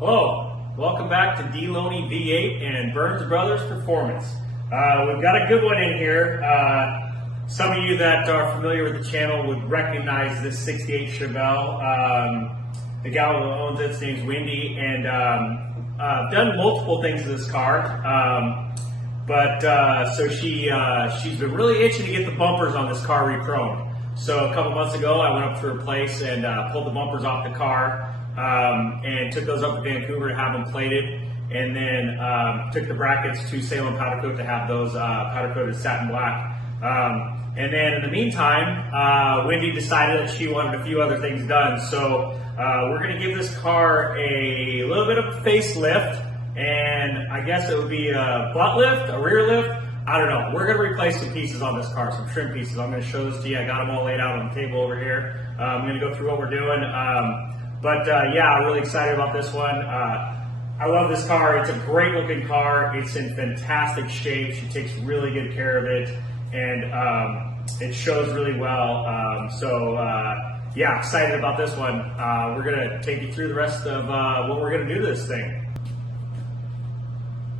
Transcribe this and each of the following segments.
Hello, welcome back to D. Loney V8 and Burns Brothers Performance. We've got a good one in here. Some of you that are familiar with the channel would recognize this 68 Chevelle. The gal who owns it, his name's Wendi, and I've done multiple things to this car. So she's been really itching to get the bumpers on this car re-chromed. So a couple months ago, I went up to her place and pulled the bumpers off the car. And took those up to Vancouver to have them plated, and then took the brackets to Salem powder coat to have those powder coated satin black. And then in the meantime, Wendi decided that she wanted a few other things done. So we're going to give this car a little bit of a facelift, and I guess it would be a butt lift, a rear lift. I don't know. We're going to replace some pieces on this car, some trim pieces. I'm going to show this to you. I got them all laid out on the table over here. I'm going to go through what we're doing. Yeah, I'm really excited about this one. I love this car. It's a great looking car. It's in fantastic shape. She takes really good care of it, and it shows really well. Yeah, excited about this one. We're gonna take you through the rest of what we're gonna do to this thing.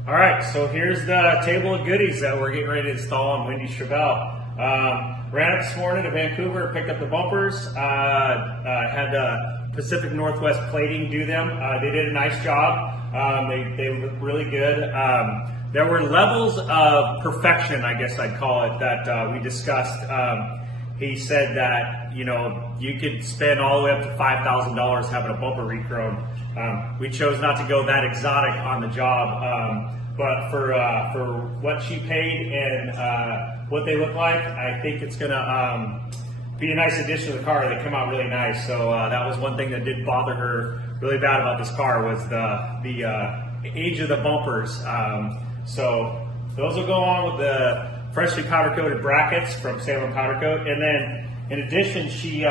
All right, so here's the table of goodies that we're getting ready to install on Wendi's Chevelle. Ran up this morning to Vancouver, picked up the bumpers, had the Pacific Northwest plating do them. They did a nice job. They look really good. There were levels of perfection, I guess I'd call it, that we discussed. He said that, you know, you could spend all the way up to $5,000 having a bumper re-chromed. We chose not to go that exotic on the job, but for what she paid and what they look like, I think it's gonna be a nice addition to the car. They come out really nice. So that was one thing that did bother her really bad about this car, was the age of the bumpers. So those will go on with the freshly powder coated brackets from Salem Powder Coat. And then in addition, she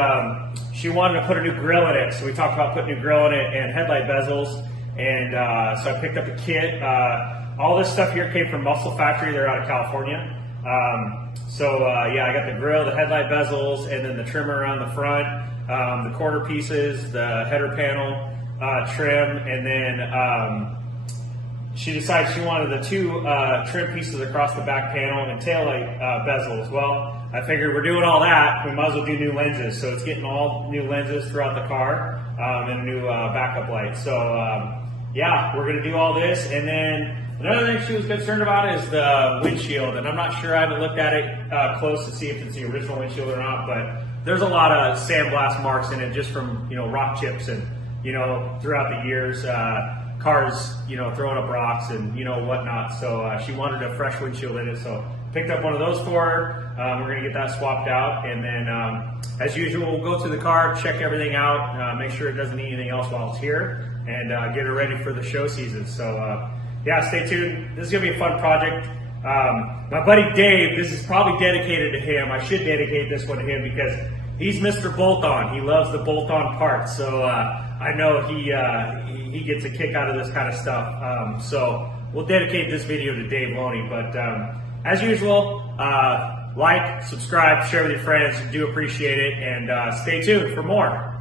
wanted to put a new grill in it. So we talked about putting a new grill in it and headlight bezels. And so I picked up a kit. All this stuff here came from Muscle Factory. They're out of California. Yeah, I got the grill, the headlight bezels, and then the trimmer around the front, the quarter pieces, the header panel trim, and then she decided she wanted the two trim pieces across the back panel and taillight bezels. Well, I figured we're doing all that, we might as well do new lenses. So it's getting all new lenses throughout the car and a new backup light. So yeah, we're going to do all this. And then another thing she was concerned about is the windshield, and I'm not sure, I haven't looked at it close to see if it's the original windshield or not, but there's a lot of sandblast marks in it just from, you know, rock chips and, you know, throughout the years, cars, you know, throwing up rocks and, you know, whatnot. So she wanted a fresh windshield in it, so picked up one of those for her. We're going to get that swapped out, and then as usual, we'll go through the car, check everything out, make sure it doesn't need anything else while it's here, and get her ready for the show season. So yeah, stay tuned. This is going to be a fun project. My buddy Dave, this is probably dedicated to him. I should dedicate this one to him because he's Mr. Bolt-on. He loves the bolt-on parts. So I know he gets a kick out of this kind of stuff. So we'll dedicate this video to Dave Loney. But as usual, like, subscribe, share with your friends. Do appreciate it. And stay tuned for more.